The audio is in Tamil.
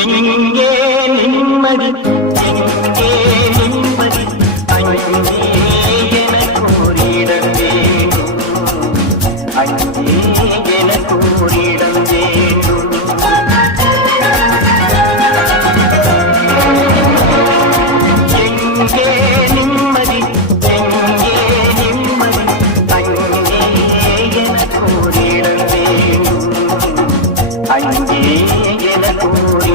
எங்கே நிம்மதி, எங்கே நிம்மதி, அங்கே எனக்கு ஒரு இடம் வேண்டும், அங்கே எனக்கு ஒரு இடம் வேண்டும். எங்கே நிம்மதி, எங்கே நிம்மதி, அங்கே எனக்கு ஒரு இடம் வேண்டும், அங்கே எனக்கு ஒரு